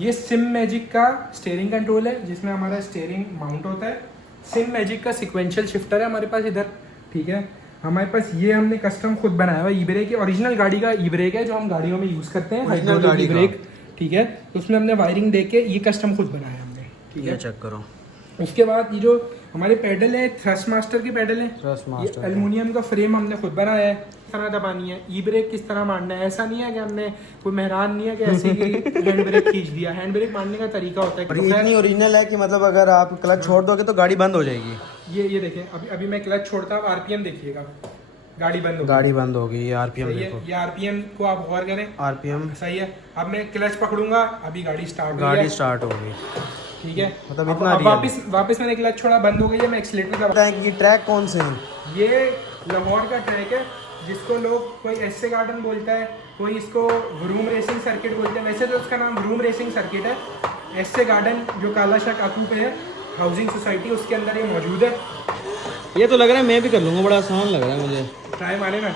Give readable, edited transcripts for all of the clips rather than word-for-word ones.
ये SIM magic का steering control है जिसमें हमारा स्टीयरिंग माउंट होता है। सिम मैजिक का सिक्वेंशियल शिफ्टर है हमारे पास इधर, ठीक है। हमारे पास ये हमने कस्टम खुद बनाया हुआ ई ब्रेक है, ओरिजिनल गाड़ी का ई ब्रेक है जो हम गाड़ियों में यूज करते हैं, हाइड्रोलिक ई ब्रेक, ठीक है। तो उसमें हमने वायरिंग देके ये कस्टम खुद बनाया हमने, ठीक है। चेक करो। उसके बाद ये जो हमारे पेडल है थ्रस्ट मास्टर के पेडल है, एल्युमिनियम का फ्रेम हमने खुद बनाया है। किस तरह दबानी है, ई ब्रेक किस तरह मारना है, ऐसा नहीं है कि हमने कोई मेहरान नहीं है कि ऐसे ही हैंड ब्रेक खींच दिया। हैंड ब्रेक मारने का तरीका होता है। इतनी ओरिजिनल है कि मतलब अगर आप क्लच छोड़ दोगे तो गाड़ी बंद हो जाएगी। ये देखें, अभी मैं क्लच छोड़ता हूँ, आरपीएम देखिएगा, गाड़ी बंद होगी। ये आरपीएम देखो, ये आरपीएम को आप गौर करें, आरपीएम सही है। अब मैं क्लच पकड़ूंगा, अभी गाड़ी स्टार्ट होगी, ठीक है। मतलब इतना वापस मैंने क्लच छोड़ा, बंद हो गई है। मैं एक्सीलेटर दबाता हूं। ये ट्रैक कौन से हैं? ये लाहौर का ट्रैक है जिसको लोग कोई एसए गार्डन बोलता है, कोई इसको व्रूम रेसिंग सर्किट बोलते हैं। वैसे तो उसका नाम व्रूम रेसिंग सर्किट है। एसए गार्डन जो काला शाह काकू पे है, हाउसिंग सोसाइटी, उसके अंदर ये मौजूद है। ये तो लग रहा है मैं भी कर लूँगा, बड़ा आसान लग रहा है मुझे। ट्राई मारे ना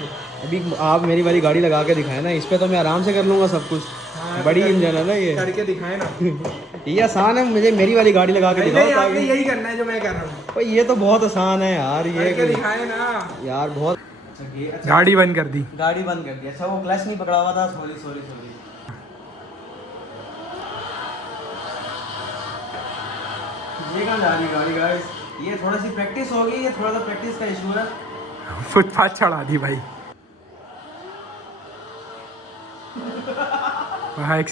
अभी आप मेरी वाली गाड़ी लगा के दिखाए ना, इस पे तो मैं आराम से कर लूँगा सब कुछ। हाँ, बड़ी इंजन है ना ये, करके दिखाए ना। ये आसान है, मुझे मेरी वाली गाड़ी लगा के दिखाओ। आपने यही करना है जो मैं कर रहा हूँ। ये तो बहुत आसान है यार, ये करके दिखाए ना यार बहुत। गाड़ी बंद कर दी, गाड़ी बंद कर दी। अच्छा वो क्लच नहीं पकड़ा हुआ था, सॉरी। ये कहाँ जा रही है गाड़ी गाइस? ये थोड़ी सी प्रैक्टिस होगी, ये थोड़ा सा प्रैक्टिस का इशू है। फुटपाथ चढ़ा दी भाई।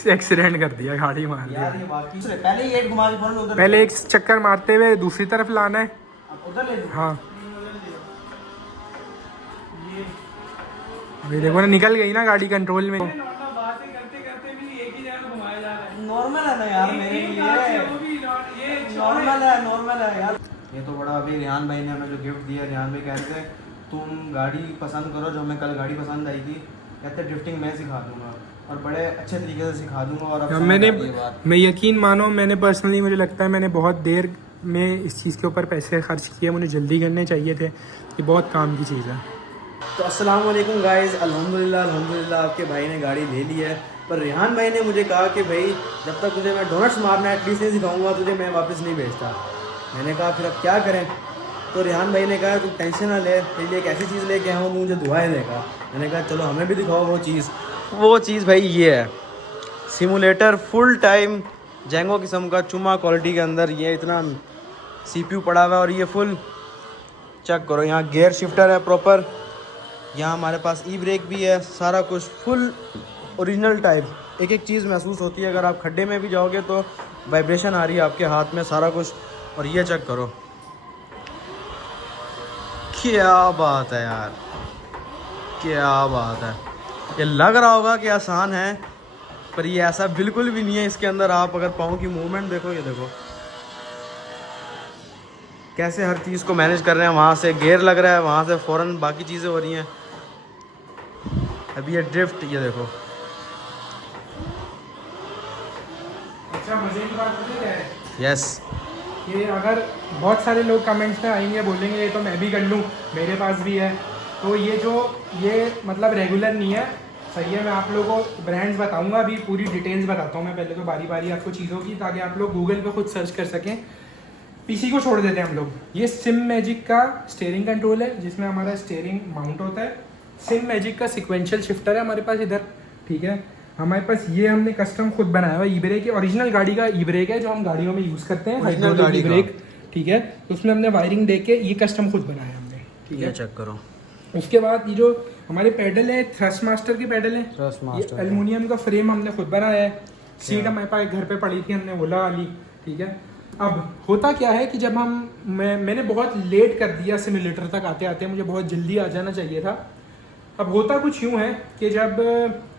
एक्सीडेंट कर दिया, गाड़ी मार दिया। यार ये बाकी पहले ही एक घुमा के उधर, पहले एक चक्कर मारते हुए दूसरी तरफ लाना है। उधर ले लो। हाँ अभी देखो ना, निकल गई ना गाड़ी कंट्रोल में। नॉर्मल है ना यार मेरे लिए, नॉर्मल है यार। ये तो बड़ा, अभी रेहान भाई ने हमें जो गिफ्ट दिया, रेहान भाई कहते थे तुम गाड़ी पसंद करो, जो हमें कल गाड़ी पसंद आई थी, कहते ड्रिफ्टिंग मैं सिखा दूंगा और बड़े अच्छे तरीके से सिखा दूंगा। और अब मैं यकीन मानो, मैंने पर्सनली, मुझे लगता है मैंने बहुत देर में इस चीज़ के ऊपर पैसे खर्च किए, मुझे जल्दी करने चाहिए थे। ये बहुत काम की चीज़ है। तो अस्सलाम वालेकुम गाइस, अल्हम्दुलिल्लाह आपके भाई ने गाड़ी ले ली है। पर रेहान भाई ने मुझे कहा कि भाई जब तक तुझे मैं डोनट्स मारना एटलीस्ट नहीं सिखाऊंगा तुझे, मैं वापस नहीं भेजता। मैंने कहा फिर अब क्या करें? तो रेहान भाई ने कहा तू टेंशन ना ले, तेरे लिए एक ऐसी चीज़ लेके आया हूँ, मुझे दुआएं देगा। मैंने कहा चलो हमें भी दिखाओ वो चीज़ भाई ये है सिमुलेटर फुल टाइम जेंगो किस्म का चुमा क्वालिटी के अंदर। ये इतना CPU पड़ा हुआ है और ये फुल चेक करो, यहाँ गियर शिफ्टर है प्रॉपर, यहाँ हमारे पास ई ब्रेक भी है, सारा कुछ फुल ओरिजिनल टाइप। एक चीज़ महसूस होती है, अगर आप खड्डे में भी जाओगे तो वाइब्रेशन आ रही है आपके हाथ में, सारा कुछ। और ये चेक करो, क्या बात है यार, क्या बात है। ये लग रहा होगा कि आसान है, पर ये ऐसा बिल्कुल भी नहीं है। इसके अंदर आप अगर पाँव की मूवमेंट देखो, ये देखो कैसे हर चीज़ को मैनेज कर रहे हैं। वहाँ से गियर लग रहा है, वहाँ से फ़ौरन बाकी चीज़ें हो रही हैं। अभी ये ड्रिफ्ट, ये देखो। अच्छा मजे की बात है यस, कि अगर बहुत सारे लोग कमेंट्स में आएंगे, बोलेंगे ये तो मैं भी कर लूँ, मेरे पास भी है, तो ये मतलब रेगुलर नहीं है, सही है। मैं आप लोगों को ब्रांड्स बताऊंगा, अभी पूरी डिटेल्स बताता हूँ मैं पहले तो बारी बारी आपको चीज़ों की, ताकि आप लोग गूगल पे खुद सर्च कर सकें। पीसी को छोड़ देते हैं हम लोग। ये सिम मैजिक का स्टीयरिंग कंट्रोल है जिसमें हमारा स्टीयरिंग माउंट होता है। सिम मैजिक का सिक्वेंशियल शिफ्टर है हमारे पास इधर, ठीक है। हमारे पास ये हमने कस्टम खुद बनाया हुआ ई ब्रेक है, ओरिजिनल गाड़ी का ई ब्रेक है जो हम गाड़ियों में यूज़ करते हैं, हाइड्रोलिक ई ब्रेक, ठीक है। तो उसमें हमने वायरिंग दे के ये कस्टम खुद बनाया हमने, ठीक है। चेक करो। उसके बाद ये जो हमारे पेडल है थ्रस्ट मास्टर के पेडल है, एल्युमिनियम का फ्रेम हमने खुद बनाया है। सीट हमारे पास घर पे पड़ी थी, हमने ओला वाली, ठीक है। अब होता क्या है कि जब मैंने बहुत लेट कर दिया सिमुलेटर तक आते आते, मुझे बहुत जल्दी आ जाना चाहिए था। अब होता कुछ यूँ है कि जब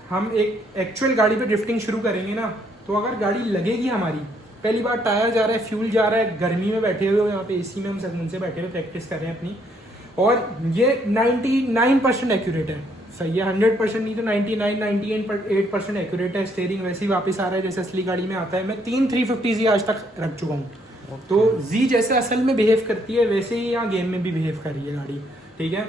हम एक एक्चुअल गाड़ी पे ड्रिफ्टिंग शुरू करेंगे ना, तो अगर गाड़ी लगेगी हमारी, पहली बार टायर जा रहा है, फ्यूल जा रहा है, गर्मी में बैठे हुए यहाँ पे एसी में हम सुकून से बैठे हुए प्रैक्टिस कर रहे हैं अपनी, और ये 99% एक्यूरेट है, सही है। 100% नहीं तो 99-98% एक्यूरेट है। स्टीयरिंग वैसे ही वापस आ रहा है जैसे असली गाड़ी में आता है। मैं 3 350Z आज तक रख चुका हूँ। तो जी जैसे असल में बिहेव करती है वैसे ही यहाँ गेम में भी बिहेव कर रही है गाड़ी, ठीक है।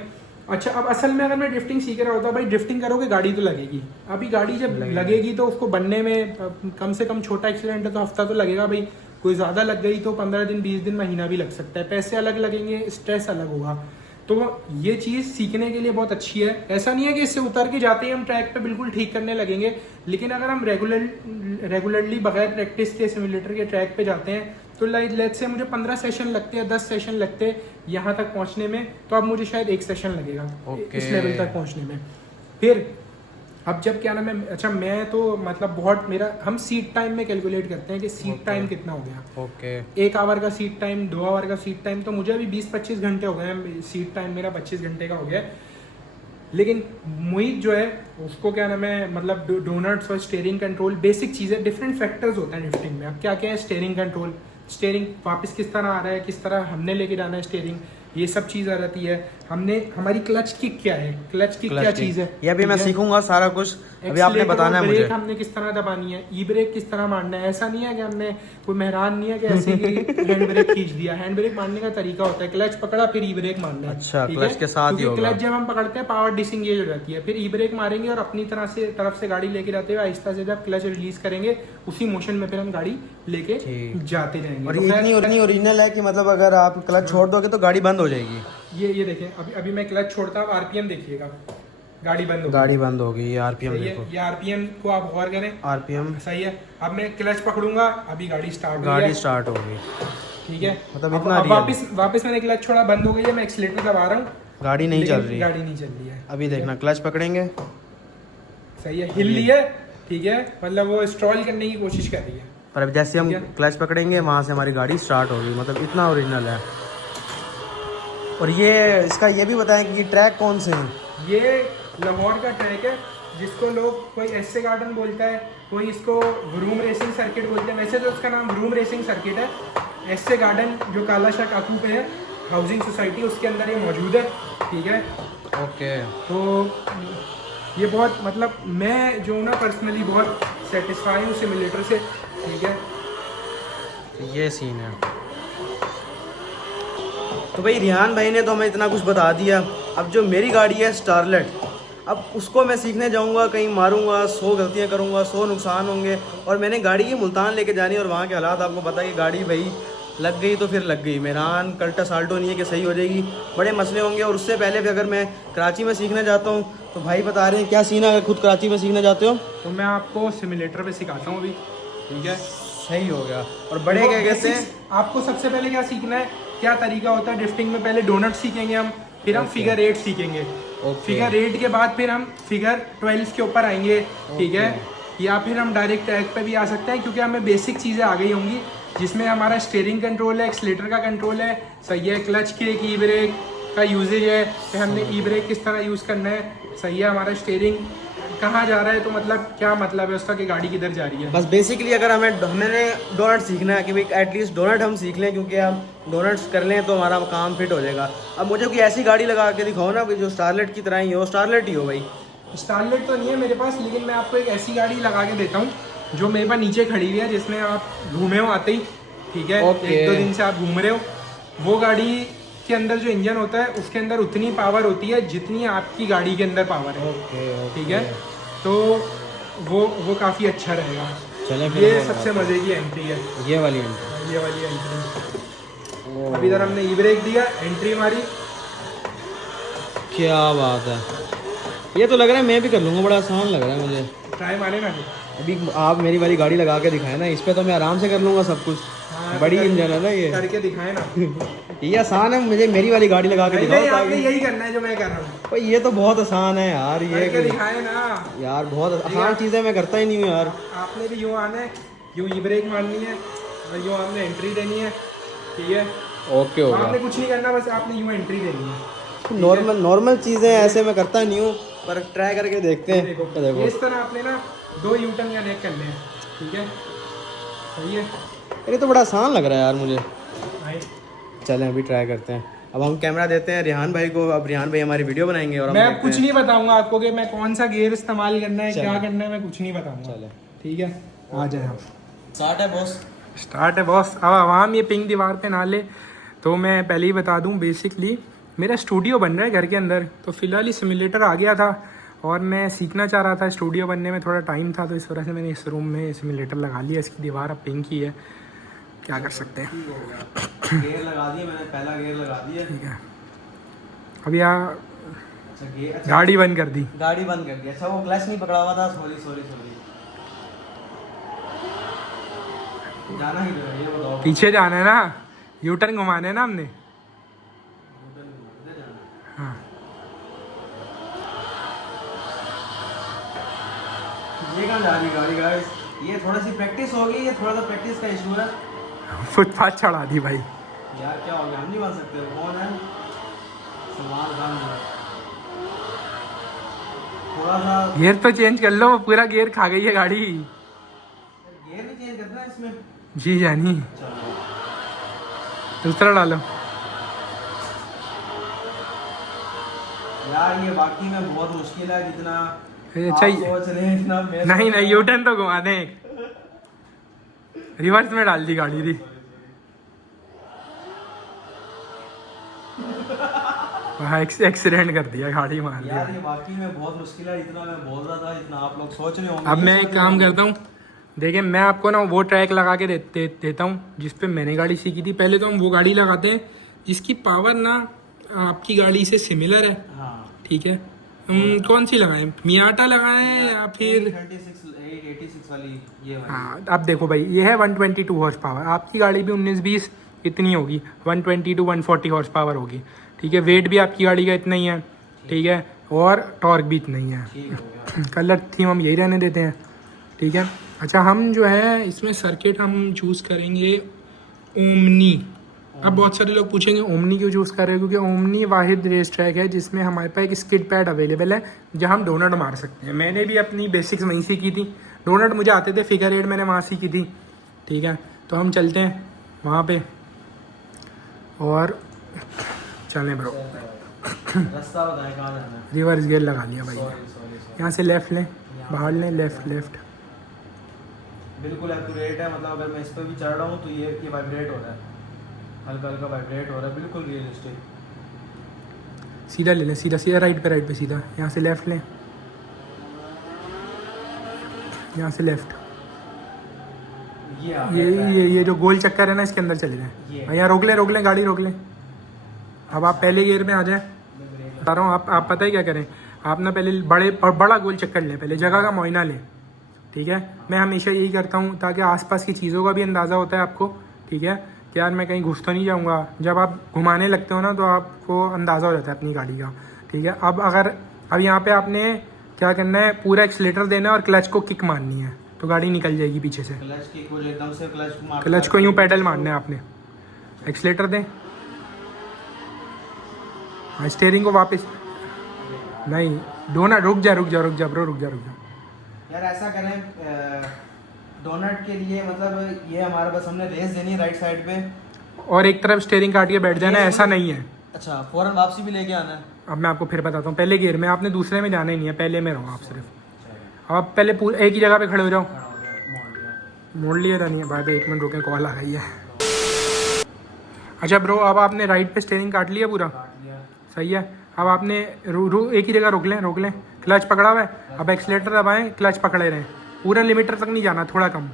अच्छा, अब असल में अगर मैं ड्रिफ्टिंग सीख रहा होता, भाई ड्रिफ्टिंग करोगे गाड़ी तो लगेगी। अभी गाड़ी जब लगेगी तो उसको बनने में कम से कम, छोटा एक्सीडेंट है तो हफ्ता तो लगेगा भाई, कोई ज़्यादा लग गई तो 15 दिन 20 दिन महीना भी लग सकता है, पैसे अलग लगेंगे, स्ट्रेस अलग होगा। तो ये चीज़ सीखने के लिए बहुत अच्छी है। ऐसा नहीं है कि इससे उतर के जाते ही हम ट्रैक पे बिल्कुल ठीक करने लगेंगे, लेकिन अगर हम रेगुलरली बगैर प्रैक्टिस के सिमुलेटर के ट्रैक पे जाते हैं तो लेट्स से मुझे 15 सेशन लगते हैं, 10 सेशन लगते हैं यहाँ तक पहुँचने में, तो अब मुझे शायद 1 सेशन लगेगा इस लेवल तक पहुँचने में। फिर अब जब क्या नाम है, अच्छा मैं तो मतलब बहुत मेरा, हम सीट टाइम में कैलकुलेट करते हैं कि सीट टाइम कितना हो गया। ओके 1 आवर का सीट टाइम, 2 आवर का सीट टाइम, तो मुझे अभी 20-25 घंटे हो गए हैं, सीट टाइम मेरा 25 घंटे का हो गया है। लेकिन मोहित जो है उसको क्या नाम है, मतलब डोनट्स और स्टेयरिंग कंट्रोल, बेसिक चीज़ें, डिफरेंट फैक्टर्स होते हैं ड्रिफ्टिंग में। अब क्या क्या है, स्टेयरिंग कंट्रोल, स्टेयरिंग वापस किस तरह आ रहा है, किस तरह हमने लेके जाना है स्टेयरिंग, ये सब चीज़ आ जाती है। हमने हमारी क्लच किक क्या है, क्लच किक क्या चीज़ है, ये अभी मैं सीखूंगा सारा कुछ, अभी आपने बताना है मुझे। ब्रेक हमने किस तरह दबानी है, ई ब्रेक किस तरह मारना है। ऐसा नहीं है कि हमने कोई मेहरान नहीं है कि ऐसे ही हैंड ब्रेक खींच दिया। हैंड ब्रेक मारने का तरीका होता है, क्लच पकड़ा फिर ई ब्रेक मारना है। अच्छा, क्लच के साथ ही होगा। क्लच जब हम पकड़ते हैं पावर डिसएंगेज हो जाती है, फिर ई ब्रेक मारेंगे और अपनी तरफ से गाड़ी लेके जाते हुए आहिस्ता से जब क्लच रिलीज करेंगे, उसी मोशन में फिर हम गाड़ी लेके जाते जाएंगे। और ये इतनी ओरिजिनल है कि मतलब अगर आप क्लच छोड़ दोगे तो गाड़ी बंद हो जाएगी। ये देखें, अभी मैं क्लच छोड़ता हूँ, आरपीएम देखिएगा, गाड़ी बंद हो गई। ये आरपीएम देखो, ये आरपीएम को आप गौर करें, आरपीएम सही है। अब मैं क्लच पकड़ूंगा, अभी गाड़ी स्टार्ट हो गई। ठीक है, मतलब अब वापस मैंने क्लच छोड़ा, बंद हो गई है, मैं एक्सीलेटर दबा रहा हूँ, गाड़ी नहीं चल रही है। अभी देखना, क्लच पकड़ेंगे, सही है, हिल ली है, ठीक है, मतलब वो स्टॉल करने की कोशिश कर रही है। पर अब जैसे हम क्लच पकड़ेंगे वहाँ से हमारी गाड़ी स्टार्ट होगी, मतलब इतना ओरिजिनल है। और ये इसका ये भी बताएं कि ये ट्रैक कौन से हैं? ये लाहौर का ट्रैक है, जिसको लोग कोई एसए गार्डन बोलता है, कोई इसको व्रूम रेसिंग सर्किट बोलते हैं। वैसे तो उसका नाम व्रूम रेसिंग सर्किट है। एसए गार्डन जो काला शाह काकू पे है, हाउसिंग सोसाइटी, उसके अंदर ये मौजूद है। ठीक है, ओके। तो ये बहुत, मतलब मैं जो ना पर्सनली बहुत सेटिस्फाई हूँ सिमुलेटर से। ठीक है, ये सीन है। तो भाई रिहान भाई ने तो हमें इतना कुछ बता दिया। अब जो मेरी गाड़ी है स्टारलेट, अब उसको मैं सीखने जाऊंगा, कहीं मारूंगा, 100 गलतियां करूंगा, 100 नुकसान होंगे। और मैंने गाड़ी की मुल्तान लेके जानी और वहाँ के हालात आपको पता है कि गाड़ी भाई लग गई तो फिर लग गई। मेहरान कल्टा साल्टो नहीं है कि सही हो जाएगी, बड़े मसले होंगे। और उससे पहले भी अगर मैं कराची में सीखने जाता हूँ तो भाई बता रहे हैं क्या सीन है, अगर खुद कराची में सीखने जाते हो तो मैं आपको सिमुलेटर पे सिखाता हूँ अभी। ठीक है, सही हो गया। और बड़े क्या कहते हैं, आपको सबसे पहले क्या सीखना है, क्या तरीका होता है ड्रिफ्टिंग में। पहले डोनट सीखेंगे हम, फिर हम फिगर 8 सीखेंगे। फिगर 8 के बाद फिर हम फिगर 12 के ऊपर आएंगे। ठीक है, या फिर हम डायरेक्ट ट्रैक पे भी आ सकते हैं, क्योंकि हमें बेसिक चीज़ें आ गई होंगी, जिसमें हमारा स्टीयरिंग कंट्रोल है, एक्सीलेटर का कंट्रोल है, सही है, क्लच के की ब्रेक का यूजेज है, फिर हमने ई ब्रेक किस तरह यूज़ करना है, सही है, हमारा स्टीयरिंग कहाँ जा रहा है, तो मतलब क्या मतलब है उसका कि गाड़ी किधर जा रही है। बस बेसिकली अगर हमें डोनट सीखना है कि भाई एटलीस्ट डोनट हम सीख लें, क्योंकि हम डोनट्स कर लें तो हमारा काम फिट हो जाएगा। अब मुझे कोई ऐसी गाड़ी लगा के दिखाओ ना जो स्टारलेट की तरह ही हो। स्टारलेट ही हो भाई। स्टारलेट तो नहीं है मेरे पास, लेकिन मैं आपको एक ऐसी गाड़ी लगा के देता हूँ जो मेरे पास नीचे खड़ी हुई है, जिसमें आप घूमे हो आते ही। ठीक है, 1-2 दिन से आप घूम रहे हो। वो गाड़ी के अंदर जो इंजन होता है उसके अंदर उतनी पावर होती है जितनी आपकी गाड़ी के अंदर पावर है। ठीक है, तो वो काफ़ी अच्छा रहेगा। चले ये सबसे मज़े की एंट्री है, ये वाली एंट्री। अभी इधर हमने ई ब्रेक दिया, एंट्री मारी। क्या बात है, ये तो लग रहा है मैं भी कर लूँगा, बड़ा आसान लग रहा है मुझे। ट्राई मारे ना अभी आप मेरी वाली गाड़ी लगा के दिखाए ना, इस पे तो मैं आराम से कर लूँगा सब कुछ। हाँ, बड़ी इंजन है ना ये, करके दिखाए ना। ये आसान है, मुझे मेरी वाली गाड़ी लगा के दिखाओ। आपने यही करना है जो मैं कर रहा हूँ भाई। ये तो बहुत आसान है यार, ये करके दिखाए ना यार, बहुत आसान चीज़ें मैं करता ही नहीं हूँ यार। आपने भी यूँ आना है, यूँ ई ब्रेक मारनी है और यूँ आपने एंट्री देनी है। ठीक है, ओके होगा। आपने कुछ नहीं करना, बस आपने यूँ एंट्री देनी है। नॉर्मल चीज़ें ऐसे मैं करता नहीं हूँ, पर ट्राई करके देखते हैं। देखो इस तरह आपने ना 2 यूटर्न या लेग करने हैं। ठीक है, सही है। ये तो बड़ा आसान लग रहा है यार मुझे। चलें अभी ट्राई करते हैं। अब हम कैमरा देते हैं रिहान भाई को। अब रिहान भाई हमारी वीडियो बनाएंगे और मैं कुछ नहीं बताऊंगा आपको कि मैं कौन सा गियर इस्तेमाल करना है, क्या करना है, मैं कुछ नहीं बताऊंगा। चले, ठीक है, आ जाए हम। स्टार्ट है बॉस। स्टार्ट है बॉस। अब आवाम ये पिंक दीवार पे ना ले, तो मैं पहले ही बता दूं, बेसिकली मेरा स्टूडियो बन रहा है घर के अंदर, तो फिलहाल ही सिमुलेटर आ गया था और मैं सीखना चाह रहा था। स्टूडियो बनने में थोड़ा टाइम था, तो इस वजह से मैंने इस रूम में सिमुलेटर लगा लिया। इसकी दीवार अब पिंक ही है, क्या कर सकते हैं। गेयर लगा दिया मैंने, पहला गेयर लगा दिया। ठीक है, अब यहाँ अच्छा गाड़ी बंद कर दी। गाड़ी बंद कर दी। अच्छा वो क्लच नहीं पकड़ा हुआ था। सॉरी जाना ही है, ये बताओ। पीछे जाना है ना, यू टर्न घुमाना है ना हमने। हाँ ये कहाँ जा रही गाड़ी गाइस? ये थोड़ी सी प्रैक्टिस हो गई, ये थोड़ा सा प्रैक्टिस का इशू है। फुटपाथ चढ़ा दी भाई। यार क्या हो गया, हम नहीं बन सकते। कौन है? सलमान खान। थोड़ा सा गियर तो चेंज कर लो, पूरा गियर खा गई है गाड़ी। गियर भी चेंज करना है इसमें? जी जानी, चलो दूसरा डालो। यार ये वाकई में बहुत मुश्किल है, जितना अच्छा आप सोच रहे हैं इतना मैं नहीं यू टर्न तो घुमा दें, रिवर्स में डाल दी गाड़ी थी। एक्सीडेंट कर दिया, गाड़ी मार दिया। यार ये वाकई में बहुत मुश्किल है, जितना मैं बोल रहा था जितना आप लोग सोच रहे होंगे। अब मैं एक काम करता हूँ, देखिए मैं आपको ना वो ट्रैक लगा के देता हूँ जिस पे मैंने गाड़ी सीखी थी। पहले तो हम वो गाड़ी लगाते हैं जिसकी पावर ना आपकी गाड़ी से सिमिलर है। हाँ ठीक है, हम कौन सी लगाएं, मियाटा लगाएं या फिर 86 वाली ये वाली। हाँ अब देखो भाई, ये है 122 हॉर्स पावर, आपकी गाड़ी भी 19-20 इतनी होगी, 120 to 140 हॉर्स पावर होगी। ठीक है, वेट भी आपकी गाड़ी का इतना ही है। ठीक है, और टॉर्क भी इतना ही है। कलर थीम हम यही रहने देते हैं। ठीक है, अच्छा हम जो है इसमें सर्किट हम चूज़ करेंगे ओमनी। अब बहुत सारे लोग पूछेंगे ओमनी क्यों चूज़ कर रहे हो, क्योंकि ओमनी वाहिद रेस ट्रैक है जिसमें हमारे पास एक स्किड पैड अवेलेबल है जहाँ हम डोनट मार सकते हैं। मैंने भी अपनी बेसिक्स वहीं सीखी थी, डोनट मुझे आते थे, फिगर 8 मैंने वहाँ सीखी थी। ठीक है, तो हम चलते हैं वहाँ पे और चलें ब्रो। रास्ता बताएं कहाँ जाना है। रिवर्स गियर लगा लिया भाई, सॉरी यहाँ से लेफ़्ट लें, बाहर लें, लेफ़्ट। बिल्कुल एक्यूरेट है, मतलब अगर मैं इस पर भी चढ़ रहा हूँ तो ये वाइब्रेट हो रहा है, हल्का हल्का वाइब्रेट हो रहा है, बिल्कुल रियलिस्टिक। सीधा ले लें, सीधा राइट पे सीधा, यहाँ से लेफ़्ट लें, यहाँ से लेफ़्ट। ये जो गोल चक्कर है ना, इसके अंदर चले जाएं। यहाँ रोक लें गाड़ी, रोक लें। अब आप पहले गियर में आ जाएं। बता रहा हूँ, आप पता है क्या करें, आप ना पहले बड़ा गोल चक्कर लें, पहले जगह का मुआयना लें। ठीक है, मैं हमेशा यही करता हूँ ताकि आसपास की चीज़ों का भी अंदाज़ा होता है आपको। ठीक है, कि यार मैं कहीं घुस तो नहीं जाऊँगा। जब आप घुमाने लगते हो ना तो आपको अंदाज़ा हो जाता है अपनी गाड़ी का। ठीक है, अब यहाँ पे आपने क्या करना है, पूरा एक्सीलेटर देना है और क्लच को किक मारनी है, तो गाड़ी निकल जाएगी पीछे से। क्लच को यूँ पेडल मारना है आपने, एक्सीलेटर दें, स्टीयरिंग को वापस नहीं, डोनट रुक जा ब्रो, रुक जा। यार ऐसा करें, डोनट के लिए मतलब ये हमारा बस हमने रेस देनी है राइट साइड पे और एक तरफ स्टीयरिंग काट के बैठ जाना है, ऐसा नहीं है। अच्छा, फौरन वापसी भी लेके आना है। अब मैं आपको फिर बताता हूँ, पहले गियर में आपने दूसरे में जाना ही नहीं है, पहले में रहो आप सिर्फ। आप पहले एक ही जगह पे खड़े हो जाओ। मोड़ लिया था नहीं, बाद 1 मिनट रुके, कॉल आ गई है। अच्छा ब्रो, अब आपने राइट पे स्टीयरिंग काट लिया पूरा, सही है। अब आपने एक ही जगह रोक लें, क्लच पकड़ा हुआ है, अब एक्सीलेटर दबाएं, क्लच पकड़े रहें, पूरा लिमिटर तक नहीं जाना, थोड़ा कम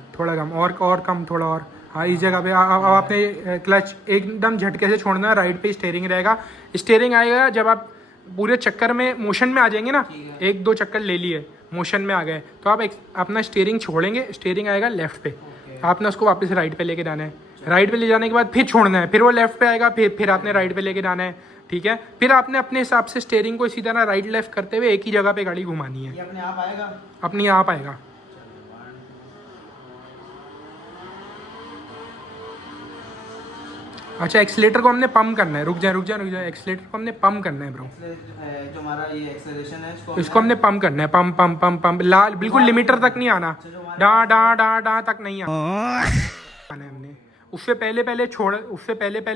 और कम, थोड़ा और। हाँ, इस जगह पे अब आपने क्लच एकदम झटके से छोड़ना है, राइट पे स्टीयरिंग रहेगा। स्टीयरिंग आएगा जब आप पूरे चक्कर में मोशन में आ जाएंगे ना, 1-2 चक्कर ले लिए, मोशन में आ गए, तो आप अपना स्टीयरिंग छोड़ेंगे, स्टीयरिंग आएगा लेफ्ट पे, आपने उसको वापस राइट पे लेके जाना है। राइट पे ले जाने के बाद फिर छोड़ना है, फिर वो लेफ्ट पे आएगा, फिर आपने राइट पे लेके जाना है। ठीक है, फिर आपने अपने हिसाब से स्टीयरिंग को इसी तरह राइट लेफ्ट करते हुए एक ही जगह पे गाड़ी घुमानी है। ये अपने आप आएगा? अपने आप आएगा। अच्छा, एक्सीलेटर को हमने पंप करना है, रुक जा, एक्सीलेटर को हमने पंप करना है ब्रो। जो हमारा ये एक्सेलरेशन है इसको हमने पंप करना है, पंप लाल, बिल्कुल लिमिटर तक नहीं आना, डा तक नहीं आना हमने। उससे पहले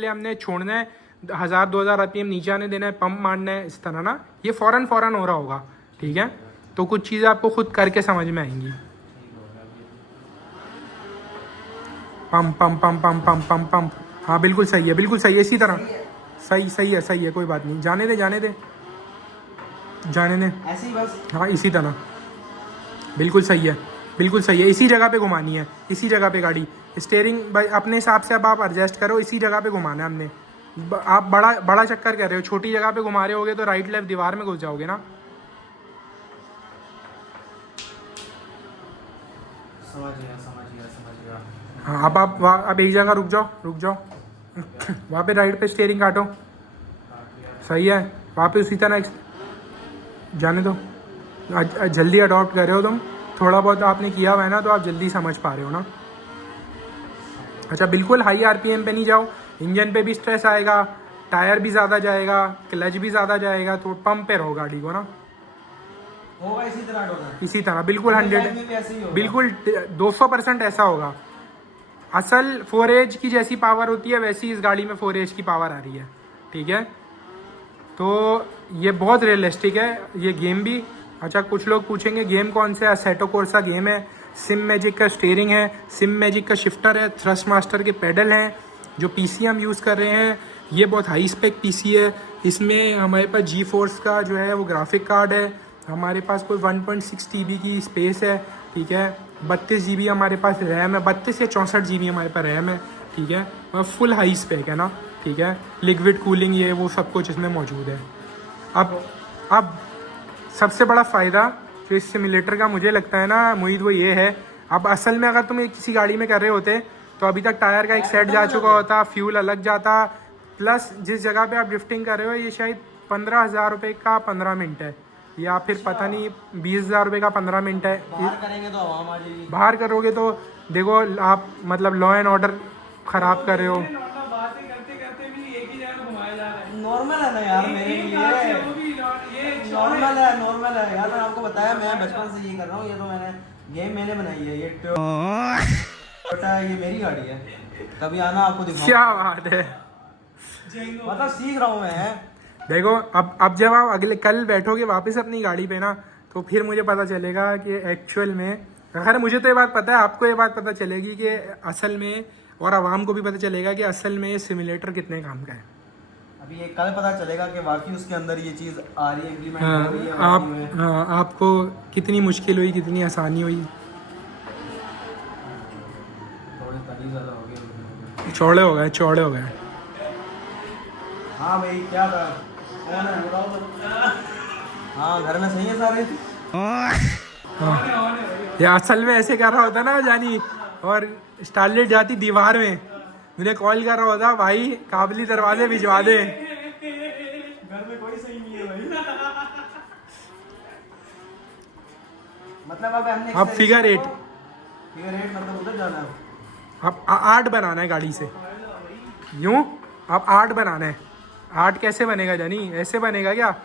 हमने छोड़ना है, 1000-2000 RPM नीचे आने देना है, पंप मारना है, इस तरह ना। ये फौरन हो रहा होगा। ठीक है, तो कुछ चीज़ें आपको खुद करके समझ में आएंगी। पंप। हाँ बिल्कुल सही है, इसी तरह सही है, कोई बात नहीं, जाने दे जाने दे। ऐसे ही बस। हाँ इसी तरह, बिल्कुल सही है, इसी जगह पे घुमानी है, इसी जगह पे गाड़ी। स्टेयरिंग भाई अपने हिसाब से अब आप एडजस्ट करो, इसी जगह पे घुमाना है हमने। आप बड़ा चक्कर कर रहे हो, छोटी जगह पे घुमा रहे होगे तो राइट लेफ्ट दीवार में घुस जाओगे ना। समझ गया। हाँ अब एक जगह रुक जाओ वहाँ पे राइट पे स्टीयरिंग काटो, सही है। वहाँ पे उसी तरह जाने दो। जल्दी अडॉप्ट कर रहे हो तुम, थोड़ा बहुत आपने किया हुआ है ना, तो आप जल्दी समझ पा रहे हो ना। अच्छा बिल्कुल हाई आरपीएम पे नहीं जाओ, इंजन पे भी स्ट्रेस आएगा, टायर भी ज़्यादा जाएगा, क्लच भी ज़्यादा जाएगा, तो पंप पे रहो गाड़ी को ना। होगा इसी तरह बिल्कुल 100, बिल्कुल 200% ऐसा होगा। असल 4H की जैसी पावर होती है वैसी इस गाड़ी में 4H की पावर आ रही है, ठीक है। तो ये बहुत रियलिस्टिक है ये गेम भी। अच्छा कुछ लोग पूछेंगे गेम कौन सा है, असेटो कोर्सा गेम है, सिम मैजिक का स्टीयरिंग है, सिम मैजिक का शिफ्टर है, थ्रस्ट मास्टर के पेडल हैं। जो पीसी हम यूज़ कर रहे हैं ये बहुत हाई स्पेक पीसी है, इसमें हमारे पास जी फोर्स का जो है वो ग्राफिक कार्ड है, हमारे पास कोई 1.6 TB की स्पेस है, ठीक है। 32 GB हमारे पास रैम है, 32 या 64 GB हमारे पास रैम है, ठीक है। और फुल हाई स्पेक है ना, ठीक है। लिक्विड कूलिंग ये वो सब कुछ इसमें मौजूद है। अब सबसे बड़ा फ़ायदा जो इस सिमुलेटर का मुझे लगता है ना मुईद, वो ये है, अब असल में अगर तुम किसी गाड़ी में कर रहे होते तो अभी तक टायर का एक सेट जा चुका होता, फ्यूल अलग जाता, प्लस जिस जगह पे आप ड्रिफ्टिंग कर रहे हो ये शायद 15,000 रुपये का 15 मिनट है, या फिर पता नहीं 20,000 रुपये का 15 मिनट है। बाहर करेंगे तो आवाम आ जाएगी, बाहर करोगे तो देखो आप मतलब लॉ एंड ऑर्डर ख़राब कर रहे हो। नॉर्मल है ना यार, मेरे लिए नॉर्मल है यार। मैंने आपको बताया मैं बचपन से ये कर रहा हूँ, ये तो मैंने बनाई है, ये टोयोटा, ये मेरी गाड़ी है। कभी आना आपको दिखाऊंगा। क्या बात है, मतलब सीख रहा हूँ मैं। देखो अब जब आप अगले कल बैठोगे वापस अपनी गाड़ी पे ना, तो फिर मुझे पता चलेगा कि एक्चुअल में, अगर मुझे तो ये बात पता है, आपको ये बात पता चलेगी कि असल में, और आवाम को भी पता चलेगा कि असल में ये सिमुलेटर कितने काम का है। अभी ये कल पता चलेगा कि वाकई उसके अंदर ये चीज़ आ रही है, इम्प्लीमेंट हो रही है। हाँ आपको कितनी मुश्किल हुई, कितनी आसानी हुई। चौड़े हो गए। हाँ भाई क्या था, कौन है? हाँ घर में सही है सारे। ये असल में ऐसे कर रहा होता ना जानी, और स्टारलेट जाती दीवार में, मुझे कॉल कर रहा होता, भाई काबली दरवाजे भिजवा दे। घर में कोई सही नहीं है भाई। मतलब अब हमने अब फिगर 8 मतलब उधर जाना है। अब 8 बनाना है गाड़ी से, यूं अब 8 बनाना है। 8 कैसे बनेगा जानी, ऐसे बनेगा क्या?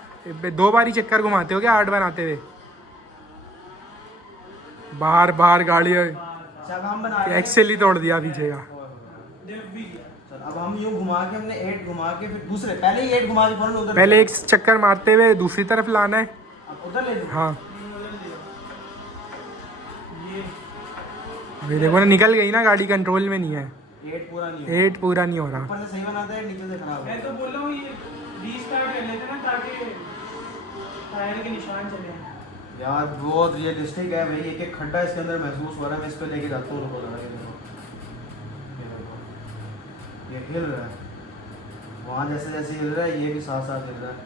2 बार ही चक्कर घुमाते हो क्या 8 बनाते हुए? बाहर गाड़ी एक्सेल ही तोड़ दिया पीछे का। अब हम यूं घुमा के, हमने 8 घुमा के, फिर दूसरे पहले ही 8 घुमा के फौरन उधर, पहले एक चक्कर मारते हुए दूसरी तरफ लाना है। उधर ले लो। हाँ ये देखो ना, निकल गई ना गाड़ी, कंट्रोल में नहीं है। 8 पूरा नहीं 8 पूरा नहीं हो रहा। ऊपर से सही बनाता है, नीचे से खराब है। मैं तो बोल रहा हूँ ये रीस्टार्ट कर लेते ना, ताकि टायर के निशान चले। यार बहुत रियलिस्टिक है भाई, एक खड्डा इसके अंदर महसूस हो रहा है। मैं इस पे लेके जाता हूँ, रुको जरा, ये हिल रहा है, वहाँ जैसे जैसे हिल रहा है ये भी साथ साथ हिल रहा है।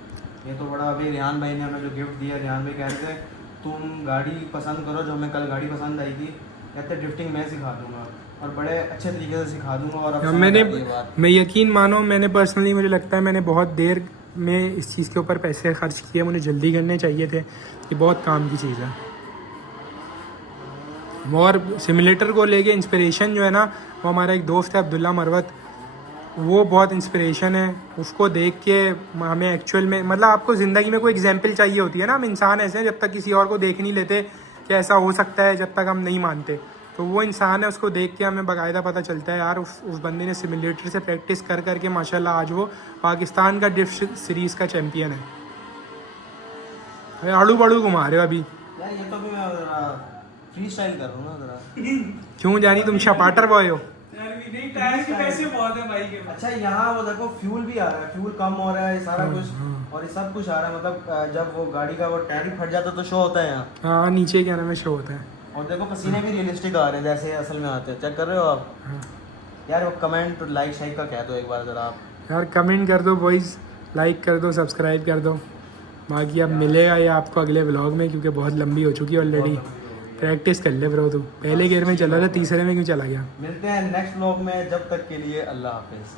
ये तो बड़ा, अभी रेहान भाई ने हमें जो गिफ्ट दिया, रेहान भाई कह रहे थे तुम गाड़ी पसंद करो, जो हमें कल गाड़ी पसंद आई थी, कहते ड्रिफ्टिंग मैं सिखा दूंगा और बड़े अच्छे तरीके से सिखा दूंगा। और अब मैं यकीन मानो, मैंने पर्सनली, मुझे लगता है मैंने बहुत देर में इस चीज़ के ऊपर पैसे खर्च किए, मुझे जल्दी करने चाहिए थे, कि बहुत काम की चीज़ है। और सिमुलेटर को लेके इंस्पिरेशन जो है ना, वो हमारा एक दोस्त है अब्दुल्ला मरवत, वो बहुत इंस्पिरेशन है। उसको देख के हमें एक्चुअल में, मतलब आपको ज़िंदगी में कोई एग्जाम्पल चाहिए होती है ना, हम इंसान ऐसे हैं जब तक किसी और को देख नहीं लेते कि ऐसा हो सकता है, जब तक हम नहीं मानते। तो वो इंसान है, उसको देख के हमें बाकायदा पता चलता है यार उस बंदे ने सिमुलेटर से प्रैक्टिस कर करके माशाल्लाह आज वो पाकिस्तान का ड्रिफ्ट सीरीज़ का चैम्पियन है। आड़ू बाड़ू घुमा रहे हो अभी यार, ये तो मैं फ्री स्टाइल कर रहा हूँ ना जरा। क्यों जानी, तुम शपाटर बॉय हो? यार भी नहीं टायर के पैसे बहुत है बाइक के। अच्छा यहाँ वो देखो फ्यूल भी आ रहा है, फ्यूल कम हो रहा है, ये सारा कुछ और ये सब कुछ आ रहा है। मतलब जब वो गाड़ी का वो टायर ही फट जाता है तो शो होता है यहाँ। हाँ नीचे क्या नाम है शो होता है। और देखो पसीने भी रियलिस्टिक आ रहे हैं जैसे असल में आते हैं। चेक कर रहे हो आप? हाँ। यार वो कमेंट लाइक शाइक का कह दो एक बार ज़रा आप। यार कमेंट कर दो बॉयज़, लाइक कर दो, सब्सक्राइब कर दो। बाकी अब मिलेगा ये आपको अगले व्लॉग में, क्योंकि बहुत लंबी हो चुकी है ऑलरेडी। प्रैक्टिस कर ले ब्रो, तू पहले गियर में चला था, तीसरे में क्यों चला गया? मिलते हैं नेक्स्ट व्लॉग में, जब तक के लिए अल्लाह हाफिज़।